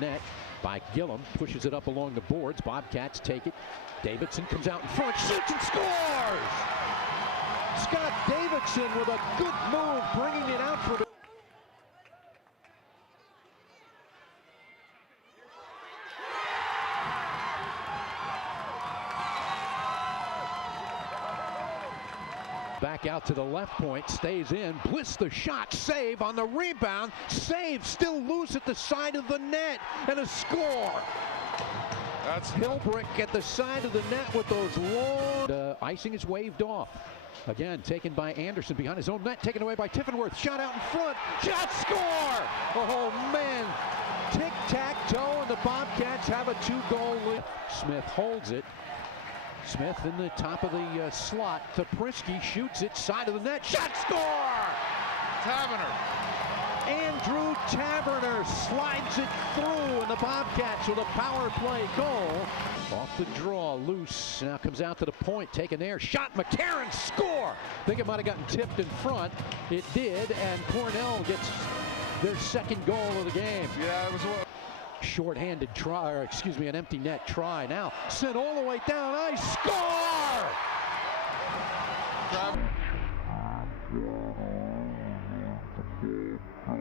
Net by Gillum, pushes it up along the boards. Bobcats take it. Davidson comes out in front, shoots and scores! Scott Davidson with a good move, bringing it out for the... Back out to the left point, stays in. Bliss the shot, save on the rebound. Save, still loose at the side of the net, and a score. That's Hilbrick at the side of the net with those long... icing is waved off. Again, taken by Anderson behind his own net, taken away by Tiffenworth. Shot out in front, shot, score! Oh man, tic-tac-toe, and the Bobcats have a 2-goal lead. Smith holds it. Smith in the top of the slot. Toprisky shoots it, side of the net, shot, score! Taverner. Andrew Taverner slides it through, and the Bobcats with a power play goal. Off the draw, loose, now comes out to the point, taken there, shot, McCarron, score! Think it might have gotten tipped in front. It did, and Cornell gets their second goal of the game. Yeah, it was short-handed try, or excuse me, an empty net try. Now sent all the way down ice, score!